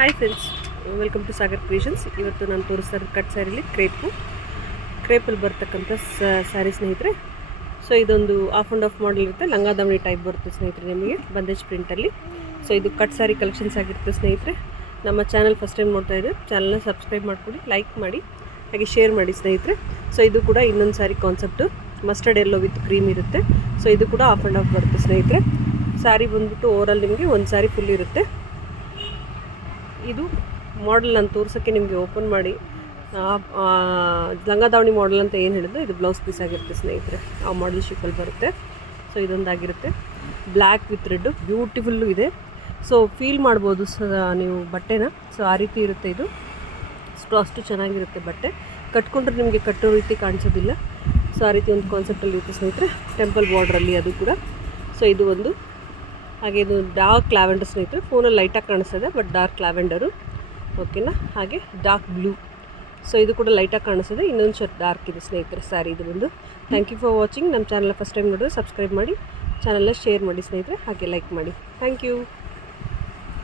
Hi friends, welcome to Sagar creations. ಇವತ್ತು ನಾನು ತೋರಿಸ್ತಾ ಕಟ್ ಸ್ಯಾರಿಲಿ ಕ್ರೇಪಲ್ಲಿ ಬರ್ತಕ್ಕಂಥ ಸ್ಯಾರಿ ಸ್ನೇಹಿತರೆ. ಸೊ ಇದೊಂದು ಆಫ್ ಆ್ಯಂಡ್ ಆಫ್ ಮಾಡಲ್ ಇರುತ್ತೆ, ಲಂಗ ದಾವಣಿ ಟೈಪ್ ಬರುತ್ತೆ ಸ್ನೇಹಿತರೆ ನಿಮಗೆ ಬಂದೇಜ್ ಪ್ರಿಂಟಲ್ಲಿ. ಸೊ ಇದು ಕಟ್ ಸ್ಯಾರಿ ಕಲೆಕ್ಷನ್ಸ್ ಆಗಿರುತ್ತೆ ಸ್ನೇಹಿತರೆ. ನಮ್ಮ ಚಾನಲ್ ಫಸ್ಟ್ ಟೈಮ್ ನೋಡ್ತಾ ಇದ್ದರೆ ಚಾನಲ್ನ ಸಬ್ಸ್ಕ್ರೈಬ್ ಮಾಡಿಕೊಡಿ, ಲೈಕ್ ಮಾಡಿ, ಹಾಗೆ ಶೇರ್ ಮಾಡಿ ಸ್ನೇಹಿತರೆ. ಸೊ ಇದು ಕೂಡ ಇನ್ನೊಂದು sari concept mustard yellow with cream ಇರುತ್ತೆ. ಸೊ ಇದು ಕೂಡ ಆಫ್ ಆ್ಯಂಡ್ ಆಫ್ ಬರುತ್ತೆ ಸ್ನೇಹಿತರೆ. ಸ್ಯಾರಿ ಬಂದ್ಬಿಟ್ಟು ಓವರಾಲ್ ನಿಮಗೆ ಒಂದು ಸ್ಯಾರಿ ಫುಲ್ ಇರುತ್ತೆ. ಇದು ಮಾಡಲ್ ನಾನು ತೋರ್ಸೋಕ್ಕೆ ನಿಮಗೆ ಓಪನ್ ಮಾಡಿ ಲಂಗ ದಾವಣಿ ಮಾಡಲ್ ಅಂತ ಏನು ಹೇಳಿದ್ರೆ ಇದು ಬ್ಲೌಸ್ ಪೀಸ್ ಆಗಿರುತ್ತೆ ಸ್ನೇಹಿತರೆ. ಆ ಮಾಡಲ್ ಶಿಪ್ಪಲ್ಲಿ ಬರುತ್ತೆ. ಸೊ ಇದೊಂದಾಗಿರುತ್ತೆ ಬ್ಲ್ಯಾಕ್ ವಿತ್ ರೆಡ್ಡು, ಬ್ಯೂಟಿಫುಲ್ಲು ಇದೆ. ಸೊ ಫೀಲ್ ಮಾಡ್ಬೋದು ನೀವು ಬಟ್ಟೆನ. ಸೊ ಆ ರೀತಿ ಇರುತ್ತೆ ಇದು. ಅಷ್ಟು ಚೆನ್ನಾಗಿರುತ್ತೆ ಬಟ್ಟೆ. ಕಟ್ಕೊಂಡ್ರೆ ನಿಮಗೆ ಕಟ್ಟೋ ರೀತಿ ಕಾಣಿಸೋದಿಲ್ಲ. ಸೊ ಆ ರೀತಿ ಒಂದು ಕಾನ್ಸೆಪ್ಟಲ್ಲಿ ಇರುತ್ತೆ ಸ್ನೇಹಿತರೆ, ಟೆಂಪಲ್ ಬಾರ್ಡ್ರಲ್ಲಿ ಅದು ಕೂಡ. ಸೊ ಇದು ಒಂದು, ಹಾಗೆ ಇದು ಡಾರ್ಕ್ ಲ್ಯಾವೆಂಡರ್ ಸ್ನೇಹಿತರೆ. ಫೋನಲ್ಲಿ ಲೈಟಾಗಿ ಕಾಣಿಸ್ತದೆ, ಬಟ್ ಡಾರ್ಕ್ ಲ್ಯಾವೆಂಡರು, ಓಕೆನಾ. ಹಾಗೆ ಡಾರ್ಕ್ ಬ್ಲೂ. ಸೊ ಇದು ಕೂಡ ಲೈಟಾಗಿ ಕಾಣಿಸ್ತದೆ, ಇನ್ನೊಂದು ಶರ್ಟ್ ಡಾರ್ಕ್ ಇದೆ ಸ್ನೇಹಿತರೆ ಸ್ಯಾರಿ ಇದು ಬಂದು. Thank you for watching. ನಮ್ಮ ಚಾನಲ್ ಫಸ್ಟ್ ಟೈಮ್ ನೋಡಿದ್ರೆ ಸಬ್ಸ್ಕ್ರೈಬ್ ಮಾಡಿ, ಚಾನಲ್ನ ಶೇರ್ ಮಾಡಿ ಸ್ನೇಹಿತರೆ, ಹಾಗೆ ಲೈಕ್ ಮಾಡಿ. Thank you.